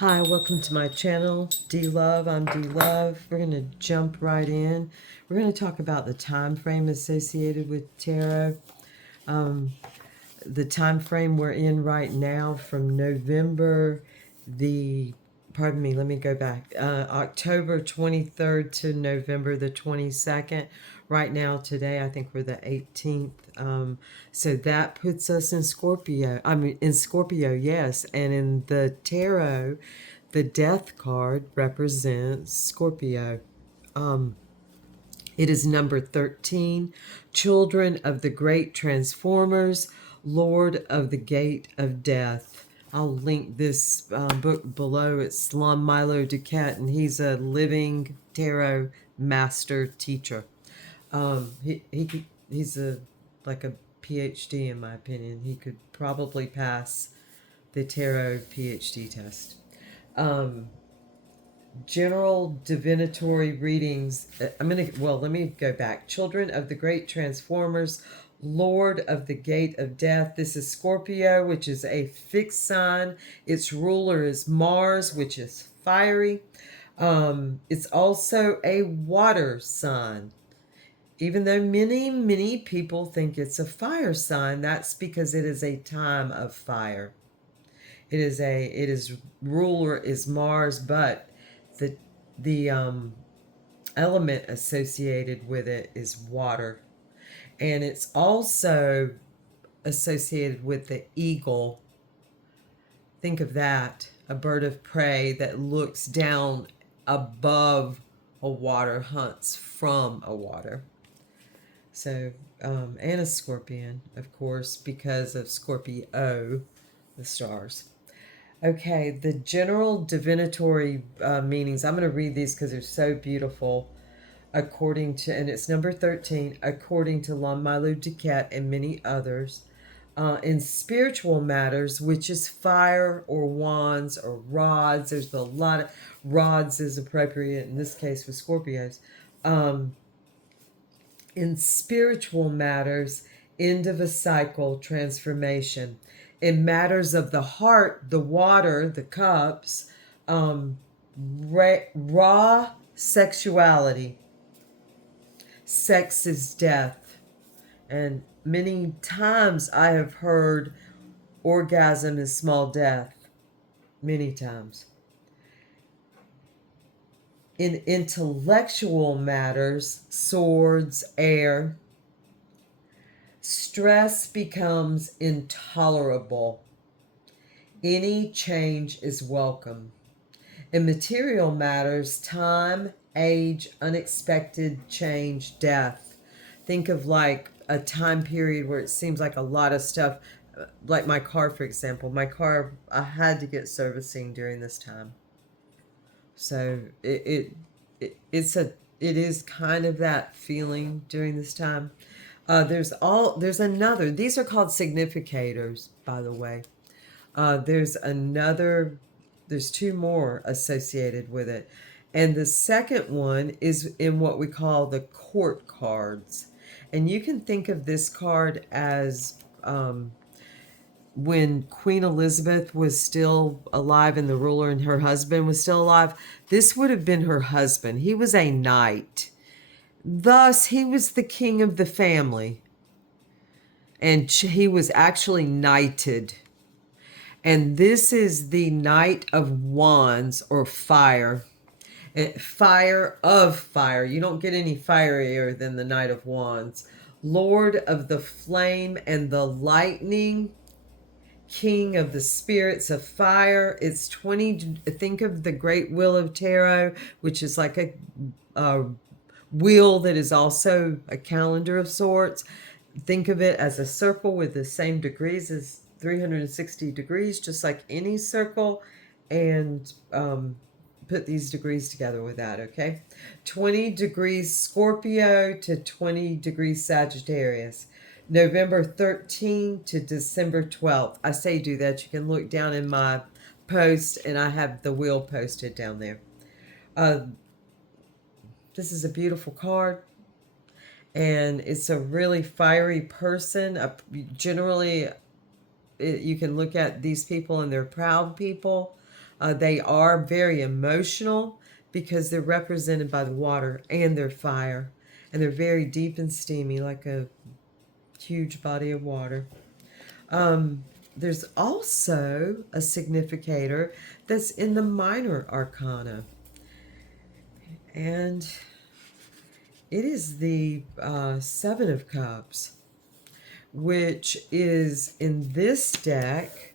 Hi, welcome to my channel, D-Love. I'm D-Love. We're going to jump right in. We're going to talk about the time frame associated with tarot. The time frame we're in right now from November pardon me, let me go back, October 23rd to November the 22nd. Right now, today, I think we're the 18th. So that puts us in Scorpio. In Scorpio, yes. And in the tarot, the death card represents Scorpio. It is number 13, Children of the Great Transformers, Lord of the Gate of Death. I'll link this book below. It's Lon Milo Duquette, and he's a living tarot master teacher. He's like a PhD in my opinion. He could probably pass the tarot PhD test. General divinatory readings. Let me go back. Children of the Great Transformers, Lord of the Gate of Death. This is Scorpio, which is a fixed sign. Its ruler is Mars, which is fiery. It's also a water sign. Even though many people think it's a fire sign, that's because it is a time of fire. It is ruler is Mars, but the element associated with it is water, and it's also associated with the eagle. Think of that, a bird of prey that looks down above a water, hunts from a water. So, and a scorpion, of course, because of Scorpio, the stars. Okay, the general divinatory meanings. I'm going to read these because they're so beautiful. And it's number 13, according to Lon Milo Duquette and many others. In spiritual matters, which is fire or wands or rods, there's a lot of rods is appropriate in this case with Scorpios. In spiritual matters, end of a cycle, transformation. In matters of the heart, the water, the cups, raw sexuality. Sex is death. And many times I have heard orgasm is small death. Many times. In intellectual matters, swords, air, stress becomes intolerable. Any change is welcome. In material matters, time, age, unexpected change, death. Think of like a time period where it seems like a lot of stuff, like my car, for example. My car, I had to get servicing during this time. So it is kind of that feeling during this time. There's another. These are called significators, by the way. There's two more associated with it. And the second one is in what we call the court cards. And you can think of this card as when Queen Elizabeth was still alive and the ruler and her husband was still alive. This would have been her husband. He was a knight. Thus, he was the king of the family. And he was actually knighted. And this is the Knight of Wands, or fire. Fire of fire. You don't get any fierier than the Knight of Wands. Lord of the flame and the lightning. King of the spirits of fire. It's 20. Think of the Great Wheel of Tarot, which is like a wheel that is also a calendar of sorts. Think of it as a circle with the same degrees as 360 degrees, just like any circle, and put these degrees together with that, okay? 20 degrees Scorpio to 20 degrees Sagittarius. November 13th to December 12th. I say do that. You can look down in my post, and I have the wheel posted down there. This is a beautiful card. And it's a really fiery person. Generally, you can look at these people and they're proud people. They are very emotional because they're represented by the water and their fire. And they're very deep and steamy, like a huge body of water. There's also a significator that's in the minor arcana. And it is the Seven of Cups, which is in this deck,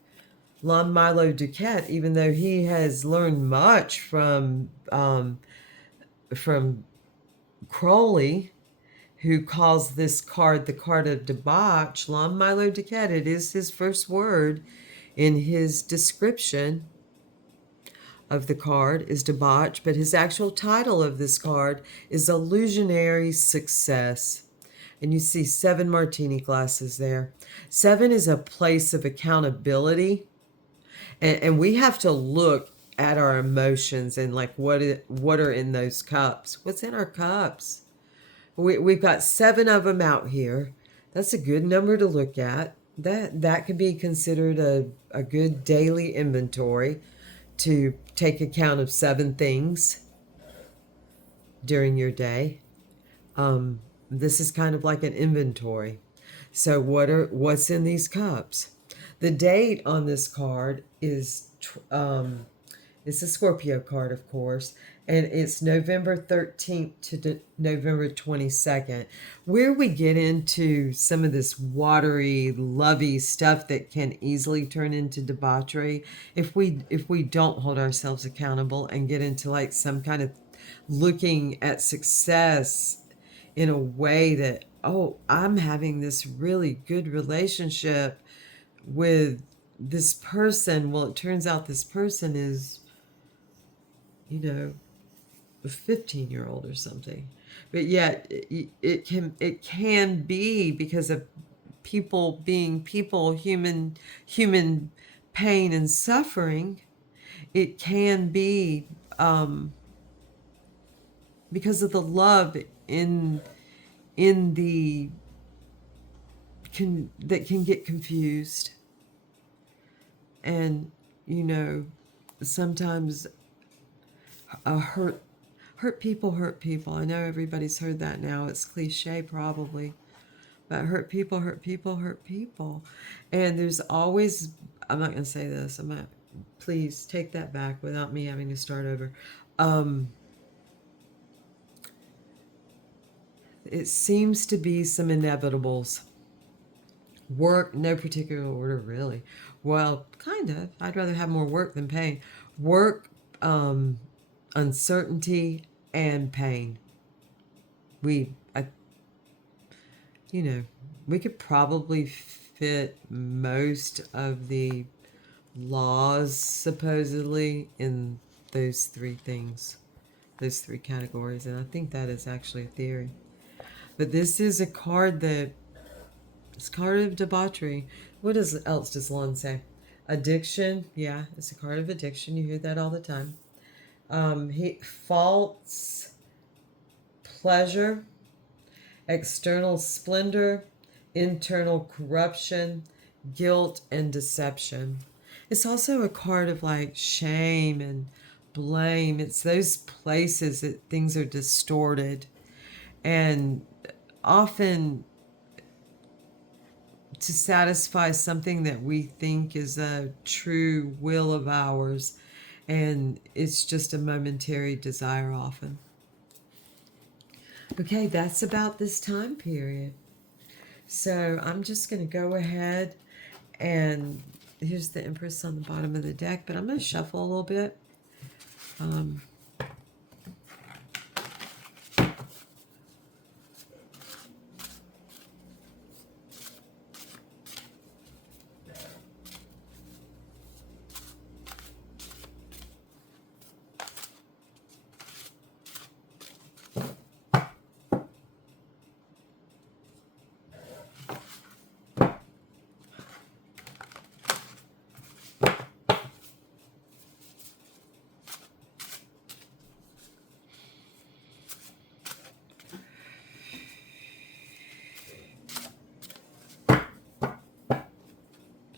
Lon Milo Duquette, even though he has learned much from Crowley, who calls this card the card of debauch. Lon Milo Duquette, it is his first word in his description of the card is debauch, but his actual title of this card is illusionary success. And you see 7 martini glasses there. 7 is a place of accountability. And we have to look at our emotions and like what are in those cups. What's in our cups? We've got 7 of them out here. That's a good number to look at. That could be considered a good daily inventory to take account of 7 things during your day. This is kind of like an inventory. So what's in these cups? The date on this card is it's a Scorpio card, of course, and it's November 13th to November 22nd, where we get into some of this watery, lovey stuff that can easily turn into debauchery if we don't hold ourselves accountable and get into like some kind of looking at success in a way that, oh, I'm having this really good relationship with this person. Well, it turns out this person is, a 15-year-old or something. But yet it can be because of people being people, human pain and suffering. It can be because of the love in the that can get confused. And sometimes hurt people hurt people. I know everybody's heard that now. It's cliche probably, but hurt people hurt people hurt people. And there's always, I'm not going to say this, please take that back without me having to start over. It seems to be some inevitables. Work, no particular order, really. Well, kind of. I'd rather have more work than pain. Work, uncertainty, and pain. We could probably fit most of the laws, supposedly, in those 3 things, those 3 categories. And I think that is actually a theory. But this is a card it's a card of debauchery. What else does Lon say? Addiction. Yeah, it's a card of addiction. You hear that all the time. False pleasure, external splendor, internal corruption, guilt, and deception. It's also a card of like shame and blame. It's those places that things are distorted and often to satisfy something that we think is a true will of ours, and it's just a momentary desire often. Okay, that's about this time period. So I'm just going to go ahead and here's the Empress on the bottom of the deck, but I'm going to shuffle a little bit.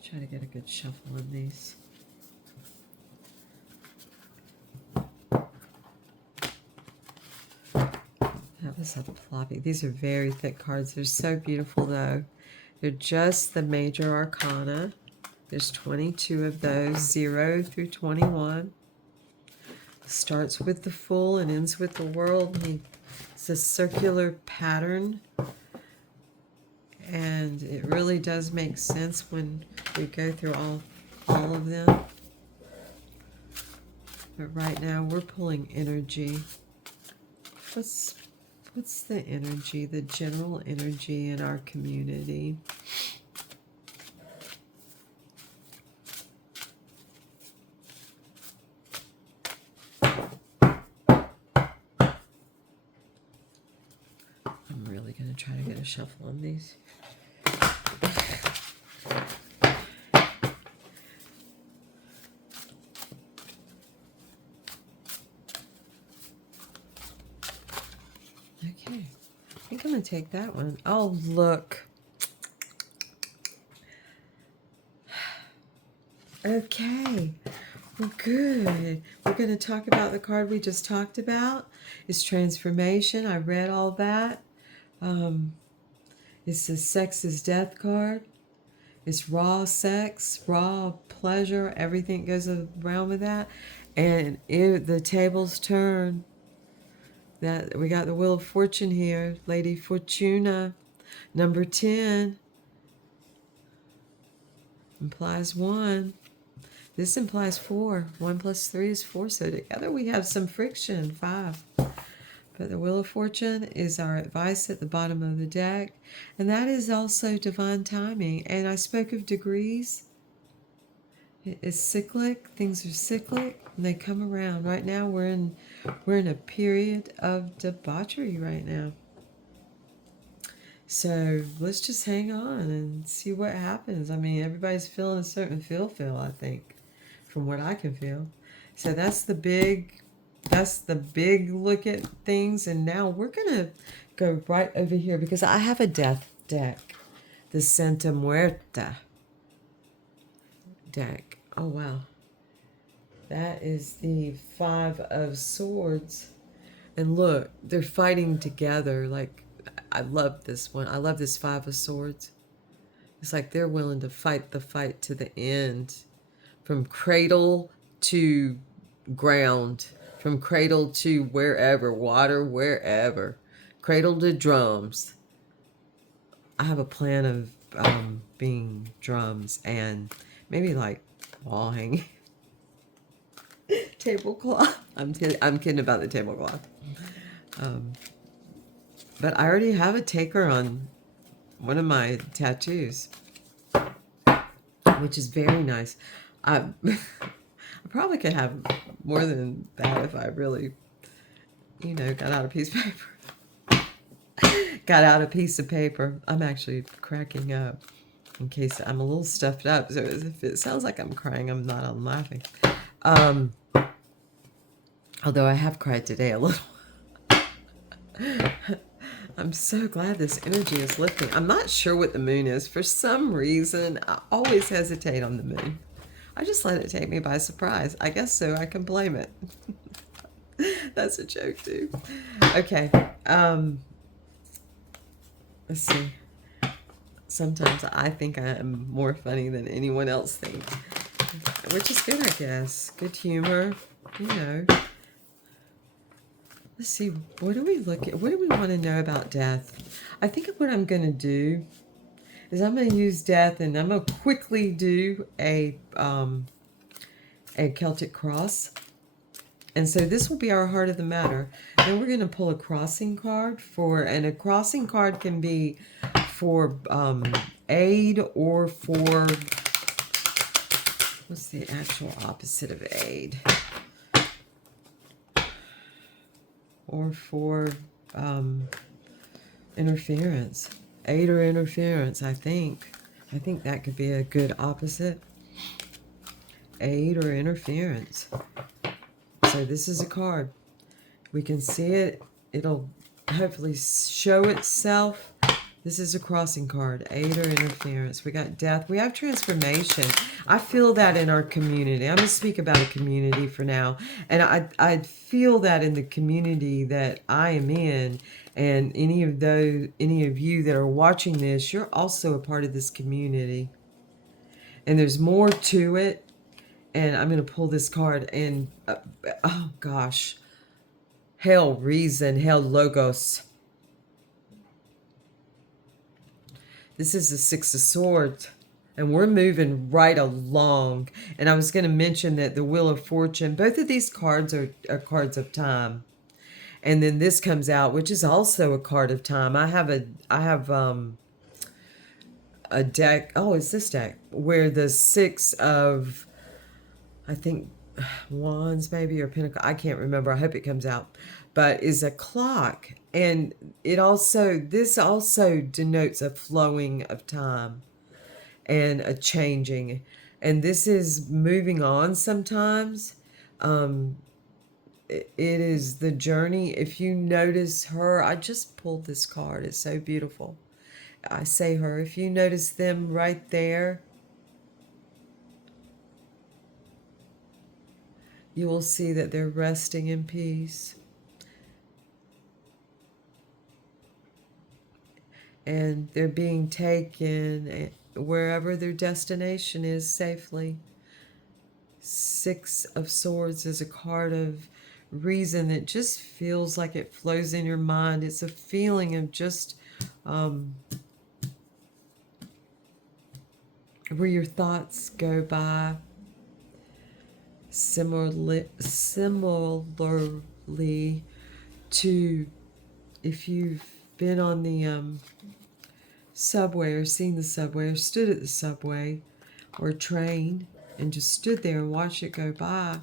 Try to get a good shuffle in these. is a floppy. These are very thick cards. They're so beautiful, though. They're just the major arcana. There's 22 of those, 0 through 21. Starts with the Fool and ends with the World. It's a circular pattern. And it really does make sense when we go through all of them. But right now we're pulling energy. What's the energy, the general energy in our community? I'm really going to try to get a shuffle on these. Okay, I think I'm going to take that one. Oh, look. Okay, well, good. We're going to talk about the card we just talked about. It's transformation. I read all that. It's the sex is death card. It's raw sex, raw pleasure, everything goes around with that. And the tables turn. That we got the Wheel of Fortune here, Lady Fortuna. Number 10 implies 1. This implies 4. 1 plus 3 is 4. So together we have some friction, 5. But the Wheel of Fortune is our advice at the bottom of the deck. And that is also divine timing. And I spoke of degrees. It's cyclic. Things are cyclic. And they come around. Right now we're in a period of debauchery right now. So let's just hang on and see what happens. I mean, everybody's feeling a certain feel, I think, from what I can feel. So that's the big look at things. And now we're going to go right over here because I have a death deck. The Santa Muerta deck. Oh, wow. That is the 5 of Swords. And look, they're fighting together. Like, I love this one. I love this 5 of Swords. It's like they're willing to fight the fight to the end. From cradle to ground. From cradle to wherever. Water, wherever. Cradle to drums. I have a plan of being drums and maybe like wall hanging. Tablecloth. I'm kidding about the tablecloth. But I already have a taker on one of my tattoos, which is very nice. I probably could have more than that if I really, got out a piece of paper. Got out a piece of paper. I'm actually cracking up in case I'm a little stuffed up. So if it sounds like I'm crying, I'm not. I'm laughing. Although I have cried today a little. I'm so glad this energy is lifting. I'm not sure what the moon is. For some reason, I always hesitate on the moon. I just let it take me by surprise. I guess so. I can blame it. That's a joke, too. Okay. Let's see. Sometimes I think I am more funny than anyone else thinks. Which is good, I guess. Good humor. Let's see, what do we look at? What do we want to know about death? I think what I'm going to do is I'm going to use death, and I'm going to quickly do a Celtic cross. And so this will be our heart of the matter. Then we're going to pull a crossing card and a crossing card can be for aid or for, what's the actual opposite of aid? Or for interference. Aid or interference, I think. I think that could be a good opposite. Aid or interference. So this is a card. We can see it. It'll hopefully show itself This is a crossing card, aid or interference. We got death. We have transformation. I feel that in our community. I'm going to speak about a community for now. And I feel that in the community that I am in. And any of you that are watching this, you're also a part of this community. And there's more to it. And I'm going to pull this card and, oh gosh, hell reason, hell logos. This is the Six of Swords, and we're moving right along. And I was going to mention that the Wheel of Fortune, both of these cards are cards of time. And then this comes out, which is also a card of time. I have a deck. Oh, it's this deck where the Six of, I think, Wands maybe, or Pentacle. I can't remember. I hope it comes out. But is a clock. And this also denotes a flowing of time and a changing. And this is moving on sometimes. It is the journey. If you notice her, I just pulled this card. It's so beautiful. I say her. If you notice them right there, you will see that they're resting in peace. And they're being taken wherever their destination is safely. Six of Swords is a card of reason that just feels like it flows in your mind. It's a feeling of just where your thoughts go by. Similarly to if you've been on the subway or seen the subway or stood at the subway or train and just stood there and watched it go by,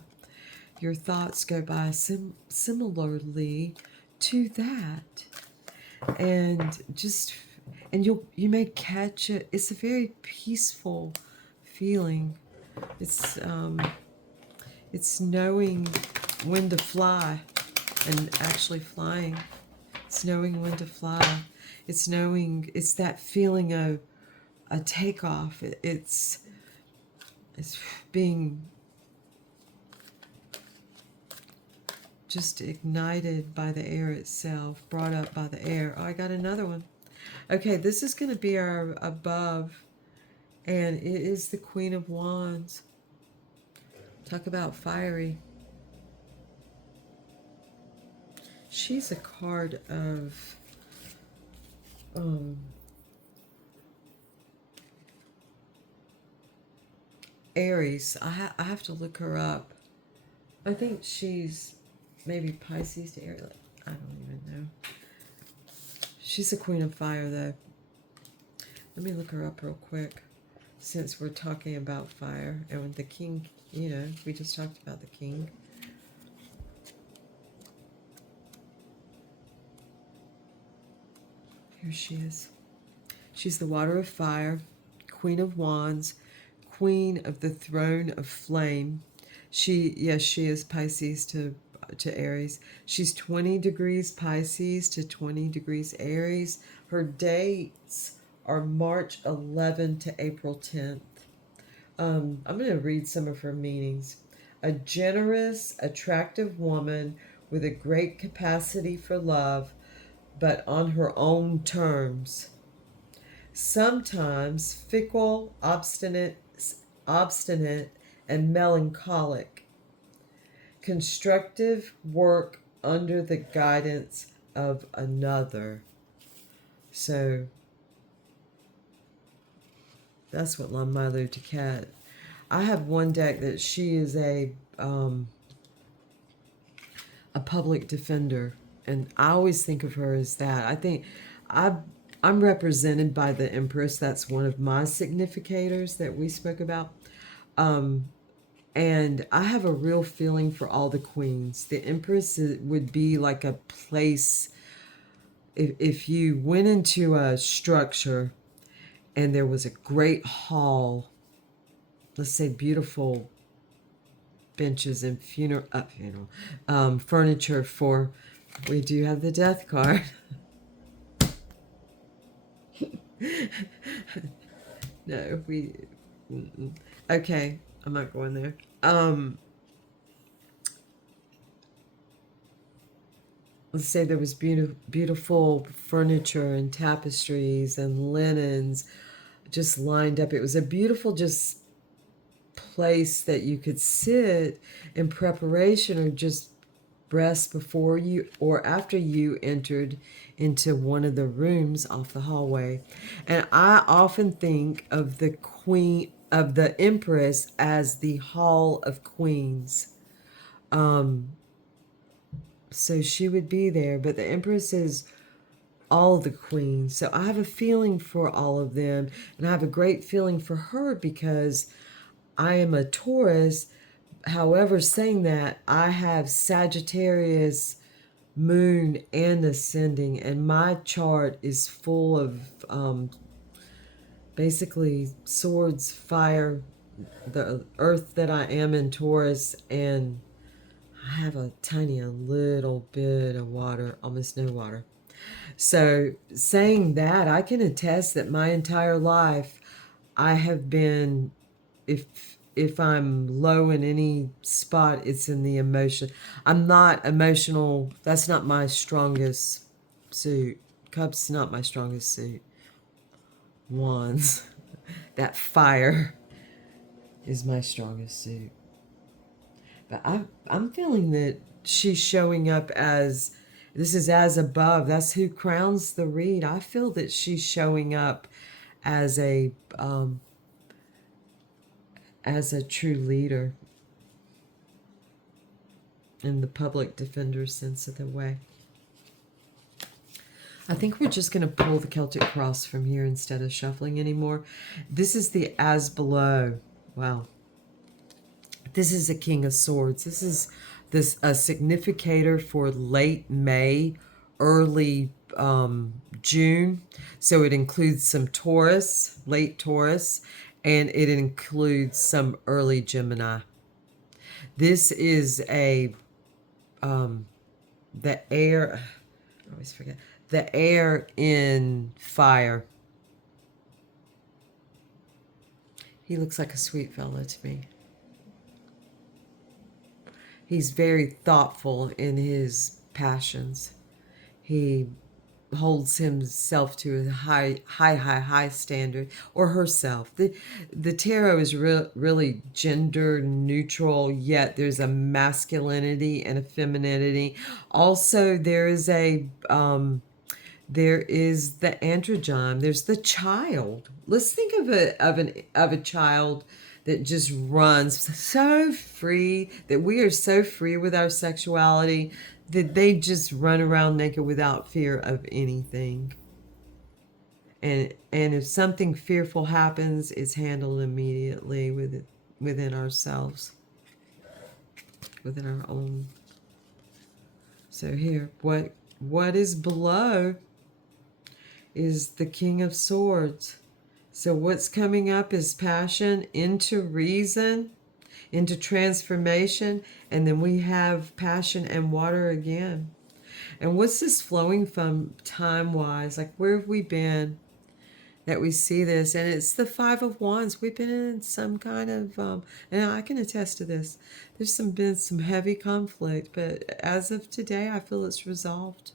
your thoughts go by similarly to that. And you may catch it. It's a very peaceful feeling. It's knowing when to fly and actually flying. It's knowing when to fly. It's that feeling of a takeoff. It's being just ignited by the air itself, brought up by the air. Oh, I got another one. Okay, this is going to be our above, and it is the Queen of Wands. Talk about fiery. She's a card of Aries. I have to look her up. I think she's maybe Pisces to Aries. I don't even know. She's a Queen of Fire, though. Let me look her up real quick, since we're talking about fire. And with the King, we just talked about the King. Here she is. She's the Water of Fire, Queen of Wands, Queen of the Throne of Flame. She is Pisces to Aries. She's 20 degrees Pisces to 20 degrees Aries. Her dates are March 11 to April 10th. I'm going to read some of her meanings. A generous, attractive woman with a great capacity for love, but on her own terms. Sometimes fickle, obstinate, and melancholic. Constructive work under the guidance of another. So that's what Lon Milo to Cat. I have one deck that she is a public defender, and I always think of her as that. I think I'm represented by the Empress. That's one of my significators that we spoke about. And I have a real feeling for all the queens. The Empress would be like a place, if you went into a structure and there was a great hall, let's say beautiful benches and furniture for, we do have the Death card. No, okay, I'm not going there. Let's say there was beautiful furniture and tapestries and linens just lined up. It was a beautiful just place that you could sit in preparation or just rest before you or after you entered into one of the rooms off the hallway. And I often think of the empress as the hall of queens. So she would be there, but the empress is all the queens. So I have a feeling for all of them, and I have a great feeling for her because I am a Taurus. However, saying that, I have Sagittarius moon and ascending, and my chart is full of basically swords, fire, the earth that I am in Taurus, and I have a tiny, a little bit of water, almost no water. So, saying that, I can attest that my entire life I have been, if I'm low in any spot, it's in the emotion. I'm not emotional. That's not my strongest suit. Cups not my strongest suit. Wands, that fire is my strongest suit. But I'm feeling that she's showing up as, this is as above. That's who crowns the reed. I feel that she's showing up as a true leader in the public defender sense of the way. I think we're just going to pull the Celtic cross from here instead of shuffling anymore. This is the as below. Wow. This is a King of Swords. This is a significator for late May, early June. So it includes some Taurus, late Taurus, and it includes some early Gemini. This is the air. I always forget the air in fire. He looks like a sweet fella to me. He's very thoughtful in his passions. He holds himself to a high standard, or herself. The tarot is really gender neutral, yet there's a masculinity and a femininity. Also, there is the androgyne. There's the child. Let's think of a child that just runs so free, that we are so free with our sexuality that they just run around naked without fear of anything. And if something fearful happens, it's handled immediately within ourselves, within our own. So here, what is below is the King of Swords. So what's coming up is passion into reason, into transformation, and then we have passion and water again. And what's this flowing from time-wise? Like, where have we been that we see this? And it's the Five of Wands. We've been in some kind of, and I can attest to this, there's been some heavy conflict, but as of today, I feel it's resolved.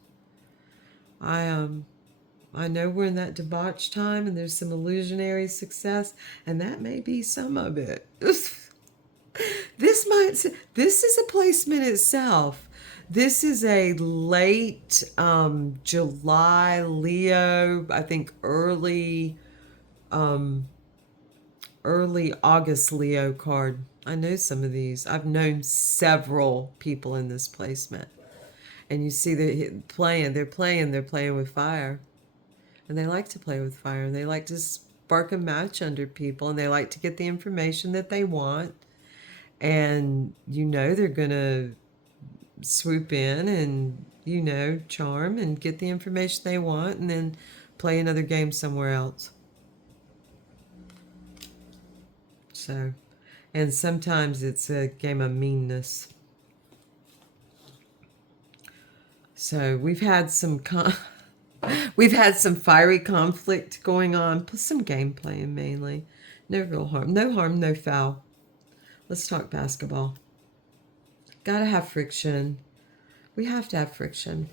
I know we're in that debauched time and there's some illusionary success, and that may be some of it. This is a placement itself. This is a late July Leo, I think early August Leo card. I know some of these. I've known several people in this placement. And you see they're playing with fire. And they like to play with fire, and they like to spark a match under people, and they like to get the information that they want. And they're going to swoop in and, charm and get the information they want, and then play another game somewhere else. So, and sometimes it's a game of meanness. So we've had some We've had some fiery conflict going on, plus some game playing mainly. No real harm. No harm, no foul. Let's talk basketball. Gotta have friction. We have to have friction.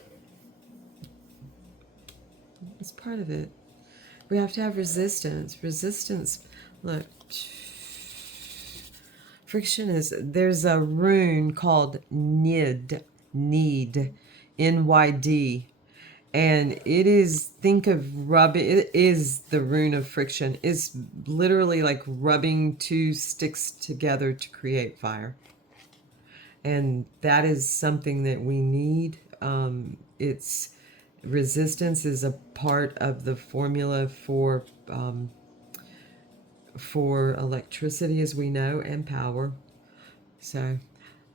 It's part of it. We have to have resistance. Resistance, look, friction is, there's a rune called need, NYD. And it is, think of rubbing, it is the rune of friction. It's literally like rubbing two sticks together to create fire. And that is something that we need. It's resistance is a part of the formula for electricity, as we know, and power. So,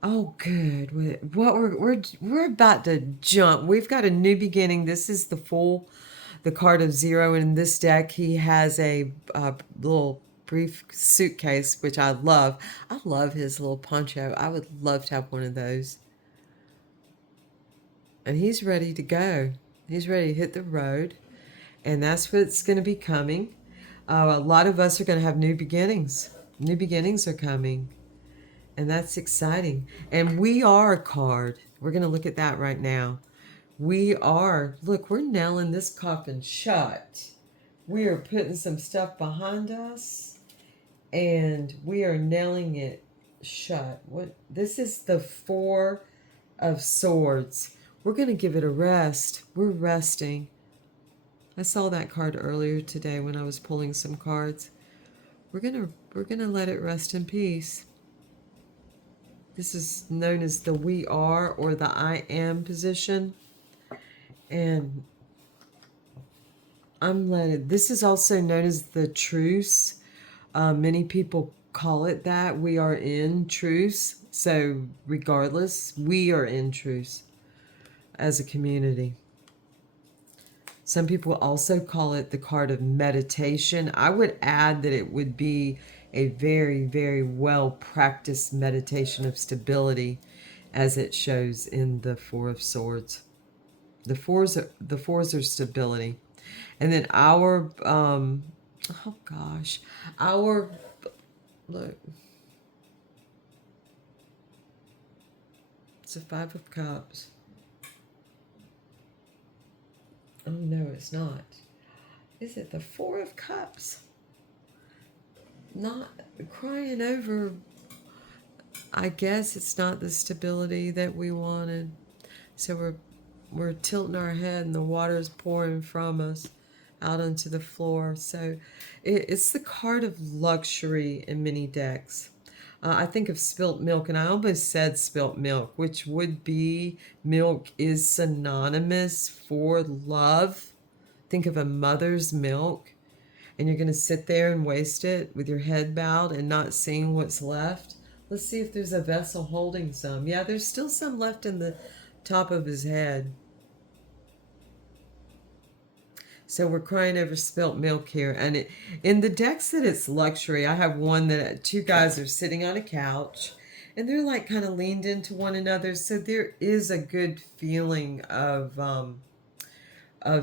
oh, good. What we're about to jump. We've got a new beginning. This is the card of zero. In this deck, he has a little brief suitcase, which I love. I love his little poncho. I would love to have one of those. And he's ready to go. He's ready to hit the road. And that's what's going to be coming. A lot of us are going to have new beginnings. New beginnings are coming. And that's exciting. And we are a card. We're going to look at that right now. We are, look, we're nailing this coffin shut. We are putting some stuff behind us. And we are nailing it shut. This is the Four of Swords. We're going to give it a rest. We're resting. I saw that card earlier today when I was pulling some cards. We're gonna let it rest in peace. This is known as the we are or the I am position. And this is also known as the truce. Many people call it that. We are in truce. So regardless, we are in truce as a community. Some people also call it the card of meditation. I would add that it would be a very, very well practiced meditation of stability, as it shows in the Four of Swords. The fours are stability. And then our look, it's a Five of Cups. Oh, no, it's not. Is it the Four of Cups? Not crying over, I guess it's not the stability that we wanted. So we're tilting our head and the water's pouring from us out onto the floor. So it's the card of luxury in many decks. I think of spilt milk, and I almost said spilt milk, which would be milk is synonymous for love. Think of a mother's milk, and you're going to sit there and waste it with your head bowed and not seeing what's left. Let's see if there's a vessel holding some. Yeah, there's still some left in the top of his head. So we're crying over spilt milk here. And in the decks that it's luxury, I have one that two guys are sitting on a couch and they're like kind of leaned into one another. So there is a good feeling of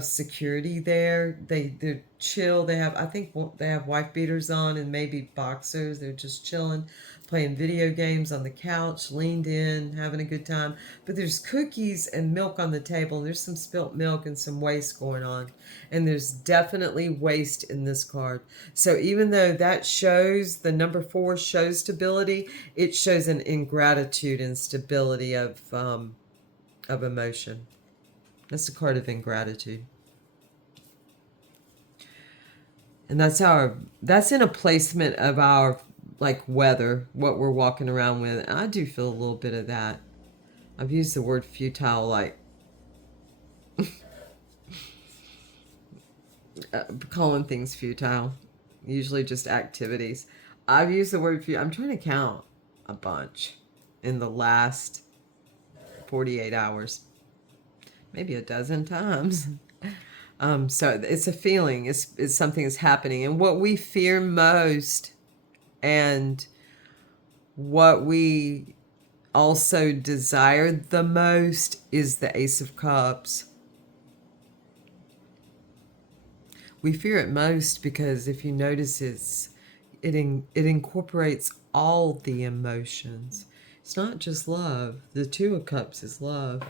security there. They're chill. I think they have wife beaters on and maybe boxers. They're just chilling, playing video games on the couch, leaned in, having a good time. But there's cookies and milk on the table. There's some spilt milk and some waste going on. And there's definitely waste in this card. So even though that shows, the number 4 shows stability, it shows an ingratitude and stability of emotion. That's the card of ingratitude. And that's in a placement of our like weather, what we're walking around with. And I do feel a little bit of that. I've used the word futile like calling things futile, usually just activities. I've used the word futile. I'm trying to count a bunch in the last 48 hours. Maybe a dozen times. So it's a feeling. It's something that's happening. And what we fear most and what we also desire the most is the Ace of Cups. We fear it most because if you notice it incorporates all the emotions. It's not just love. The Two of Cups is love.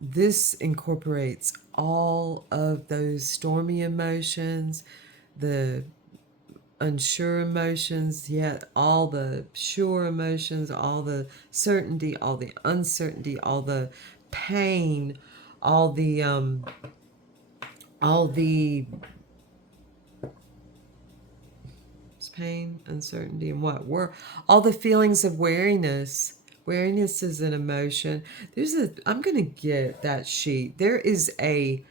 This incorporates all of those stormy emotions, the unsure emotions, yet all the sure emotions, all the certainty, all the uncertainty, all the pain, all the pain, uncertainty, and what were all the feelings of weariness. Weariness is an emotion. I'm going to get that sheet. There is a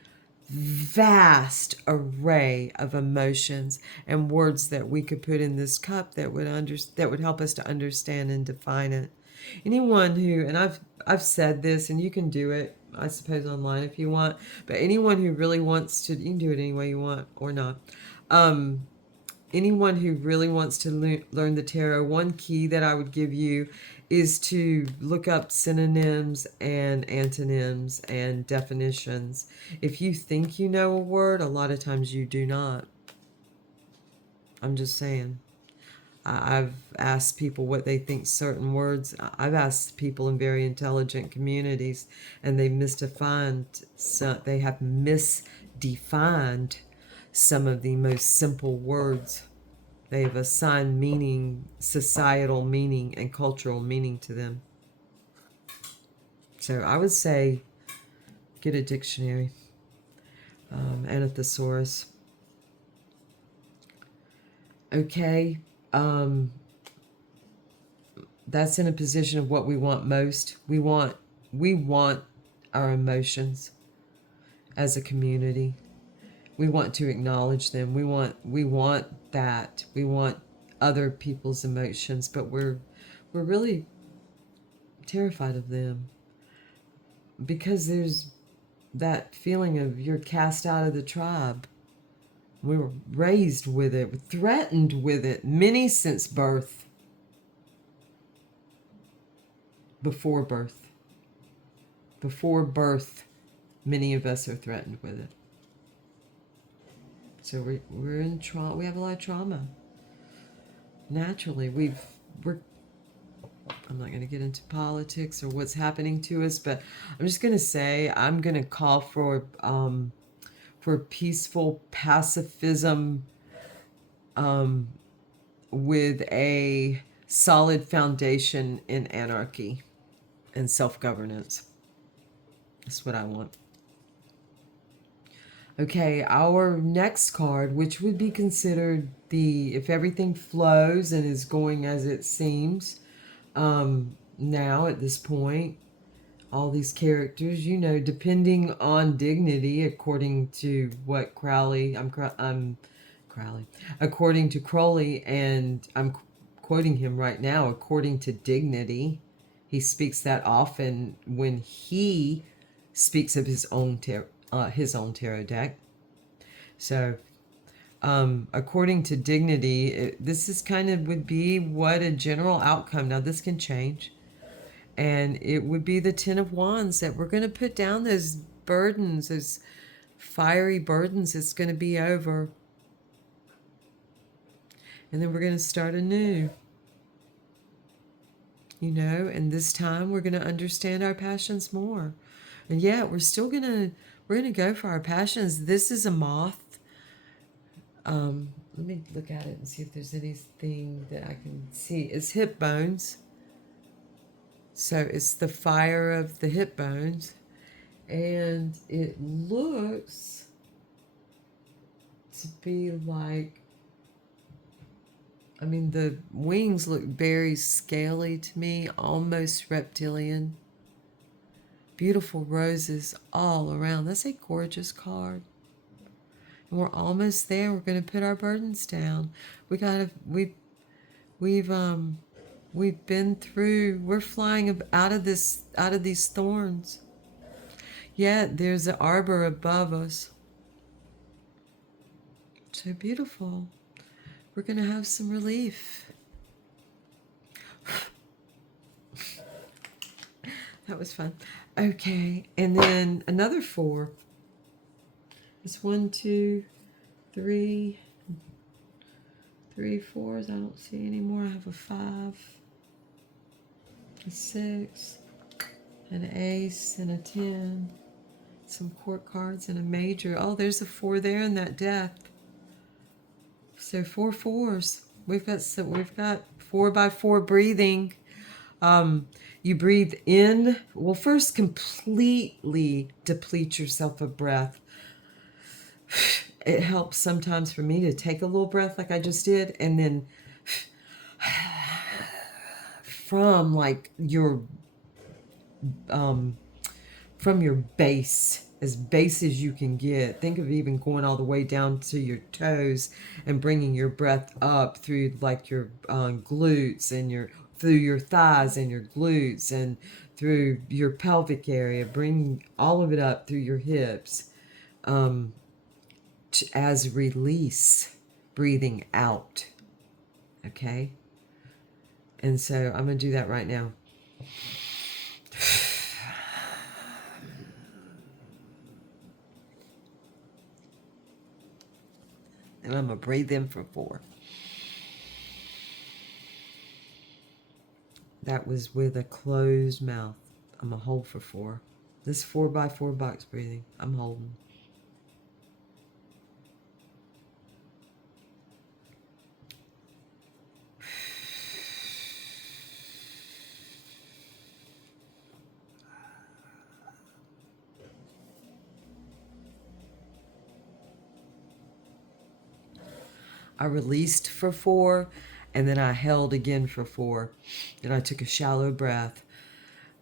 vast array of emotions and words that we could put in this cup that would help us to understand and define it. Anyone who, and I've said this, and you can do it, I suppose, online if you want, but anyone who really wants to, you can do it any way you want or not. Anyone who really wants to learn the tarot, one key that I would give you is to look up synonyms and antonyms and definitions. If you think you know a word, a lot of times you do not. I'm just saying. I've asked people what they think certain words. I've asked people in very intelligent communities, and they they have misdefined some of the most simple words. They have assigned meaning, societal meaning, and cultural meaning to them. So I would say get a dictionary and a thesaurus. Okay, that's in a position of what we want most. We want our emotions as a community. We want to acknowledge them. We want that. We want other people's emotions, but we're really terrified of them because there's that feeling of you're cast out of the tribe. We were raised with it, threatened with it, many since birth, before birth. Before birth, many of us are threatened with it. So we're in trauma. We have a lot of trauma. Naturally, I'm not going to get into politics or what's happening to us, but I'm just going to say I'm going to call for peaceful pacifism with a solid foundation in anarchy and self-governance. That's what I want. Okay, our next card, which would be considered if everything flows and is going as it seems, now at this point, all these characters, depending on dignity, according to what Crowley, according to Crowley, and I'm quoting him right now, according to dignity, he speaks that often when he speaks of his own tarot deck. So, according to dignity, this is would be what a general outcome. Now, this can change. And it would be the Ten of Wands that we're going to put down those burdens, those fiery burdens. It's going to be over. And then we're going to start anew. And this time we're going to understand our passions more. And yeah, we're going to go for our passions. This is a moth. Let me look at it and see if there's anything that I can see. It's hip bones. So it's the fire of the hip bones. And it looks to be like, the wings look very scaly to me, almost reptilian. Beautiful roses all around. That's a gorgeous card. And we're almost there. We're going to put our burdens down. We've been through. We're flying out of these thorns. Yet there's an arbor above us. So beautiful. We're going to have some relief. That was fun. Okay, and then another 4. It's 1, 2, 3, 3 fours. I don't see any more. I have a 5, a 6, an ace, and a 10. Some court cards and a major. Oh, there's a 4 there in that death. So 4 fours. We've got 4x4 breathing. You breathe in. Well, first completely deplete yourself of breath. It helps sometimes for me to take a little breath like I just did, and then from like your from your base, as base as you can get. Think of even going all the way down to your toes and bringing your breath up through like your glutes and through your thighs and your glutes and through your pelvic area. Bring all of it up through your hips as release, breathing out. Okay? And so I'm going to do that right now. And I'm going to breathe in for 4. That was with a closed mouth. I'm going to hold for 4. This 4x4 box breathing, I'm holding. I released for 4, and then I held again for 4. And I took a shallow breath.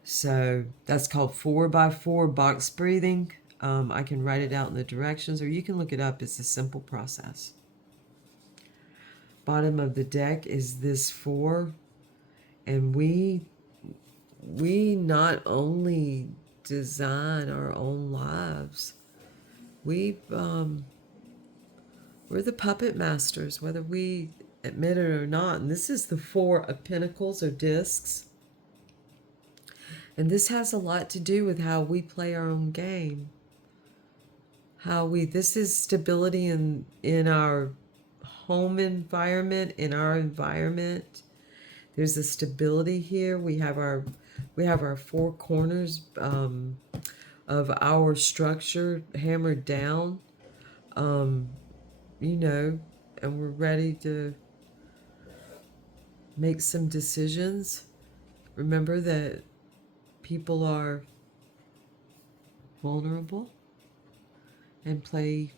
So that's called 4x4 box breathing. I can write it out in the directions, or you can look it up. It's a simple process. Bottom of the deck is this 4. And we not only design our own lives, we're the puppet masters, whether we admit it or not. And this is the 4 of Pentacles or discs. And this has a lot to do with how we play our own game. This is stability in our home environment, in our environment. There's a stability here. We have our 4 corners of our structure hammered down. And we're ready to make some decisions. Remember that people are vulnerable and play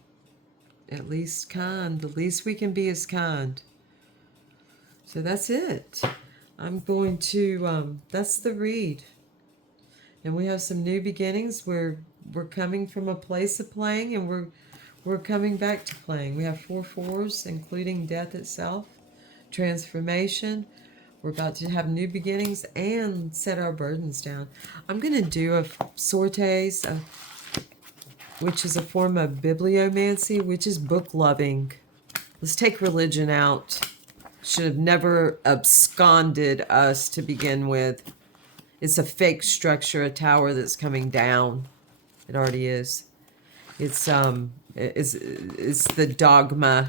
at least kind. The least we can be is kind. So that's it. I'm going to, that's the read. And we have some new beginnings. We're coming from a place of playing, and we're coming back to playing. We have 4 fours, including death itself, transformation. We're about to have new beginnings and set our burdens down. I'm going to do a sortes, which is a form of bibliomancy, which is book loving. Let's take religion out. Should have never absconded us to begin with. It's a fake structure, a tower that's coming down. It already is. It's the dogma.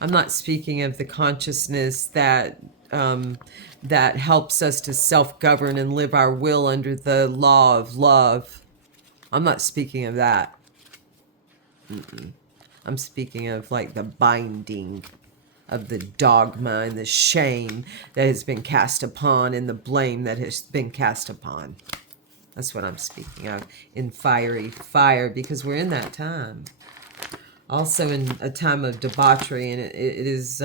I'm not speaking of the consciousness that helps us to self-govern and live our will under the law of love. I'm not speaking of that. I'm speaking of like the binding of the dogma and the shame that has been cast upon and the blame that has been cast upon. That's what I'm speaking of in fiery fire, because we're in that time. Also in a time of debauchery, and it is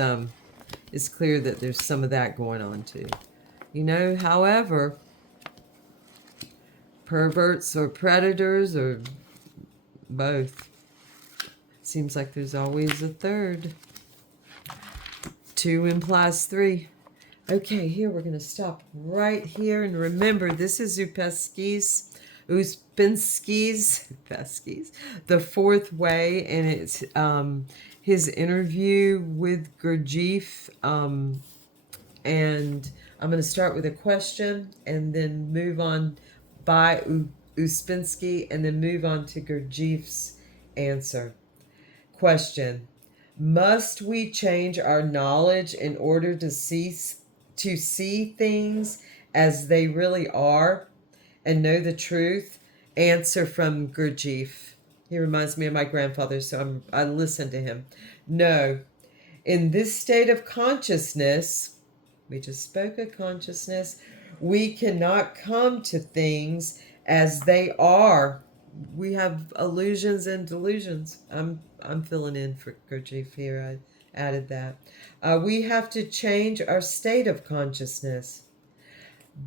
it's clear that there's some of that going on too. However, perverts or predators or both. Seems like there's always a third. 2 implies 3. Okay, here we're going to stop right here. And remember, this is Uspensky's, The Fourth Way. And it's his interview with Gurdjieff. And I'm going to start with a question and then move on by Uspensky and then move on to Gurdjieff's Answer. Question. Must we change our knowledge in order to see things as they really are and know the truth? Answer from Gurdjieff. He reminds me of my grandfather, so I listen to him. No. In this state of consciousness, we just spoke of consciousness, we cannot come to things as they are. We have illusions and delusions. I'm filling in for Gurdjieff here. I added that. We have to change our state of consciousness,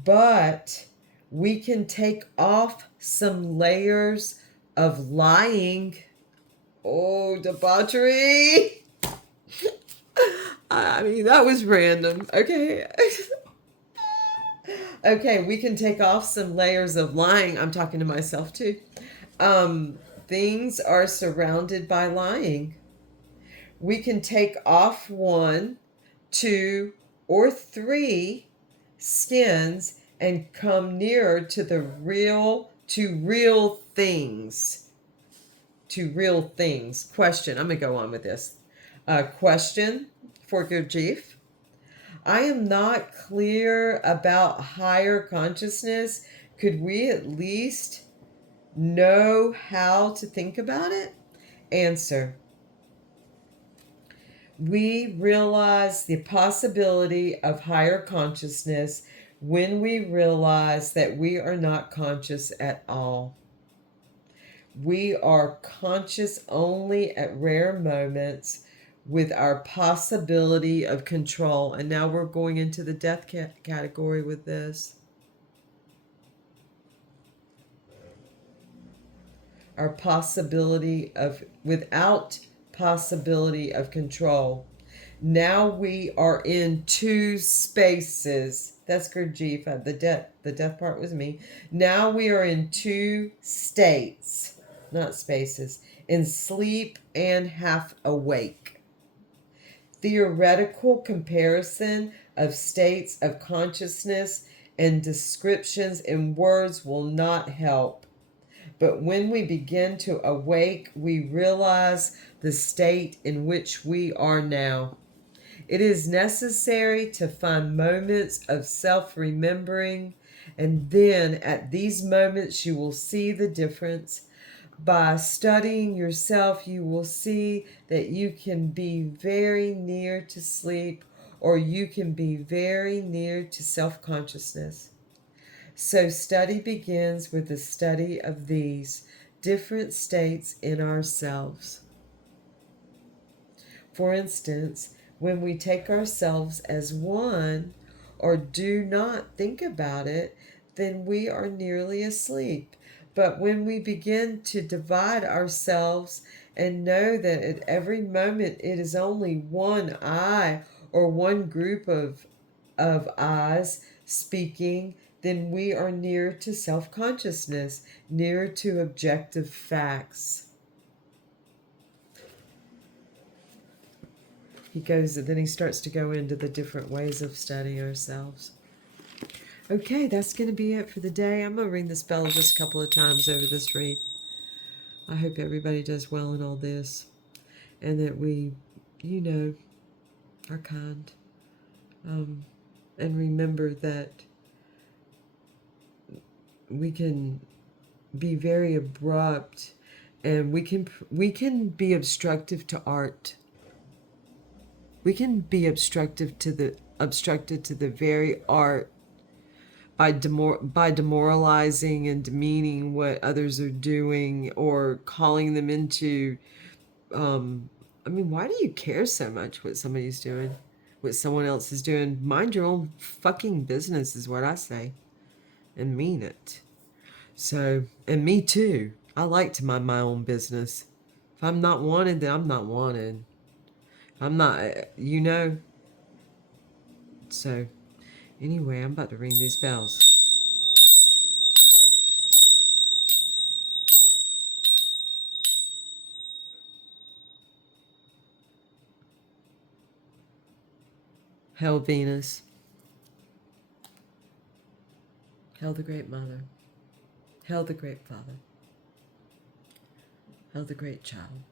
but we can take off some layers of lying. Oh, debauchery! I mean, that was random. Okay. Okay, we can take off some layers of lying. I'm talking to myself too. Things are surrounded by lying. We can take off 1, 2, or 3 skins and come nearer to real things. To real things. Question. I'm going to go on with this. Question for Gurdjieff. I am not clear about higher consciousness. Could we at least know how to think about it? Answer. We realize the possibility of higher consciousness when we realize that we are not conscious at all. We are conscious only at rare moments with our possibility of control. And now we're going into the death category with this. Our possibility of, without possibility of control. Now we are in 2 spaces. That's Gurdjieff. The death part was me. Now we are in 2 states, not spaces, in sleep and half awake. Theoretical comparison of states of consciousness and descriptions in words will not help. But when we begin to awake, we realize the state in which we are now. It is necessary to find moments of self-remembering, and then at these moments you will see the difference. By studying yourself, you will see that you can be very near to sleep, or you can be very near to self-consciousness. So study begins with the study of these different states in ourselves. For instance, when we take ourselves as one or do not think about it, then we are nearly asleep. But when we begin to divide ourselves and know that at every moment it is only one I or one group of eyes speaking, then we are near to self-consciousness, near to objective facts. Then he starts to go into the different ways of studying ourselves. Okay, that's going to be it for the day. I'm going to ring this bell just a couple of times over this read. I hope everybody does well in all this, and that we, are kind. And remember that we can be very abrupt, and we can be obstructive to art. We can be obstructed to the very art by demoralizing and demeaning what others are doing, or calling them into why do you care so much what somebody's doing, what someone else is doing? Mind your own fucking business is what I say, and mean it. So, and me too. I like to mind my own business. If I'm not wanted, then I'm not wanted. I'm not, So, anyway, I'm about to ring these bells. Hail Venus. Hail the Great Mother. Hail the Great Father. Oh, the great child.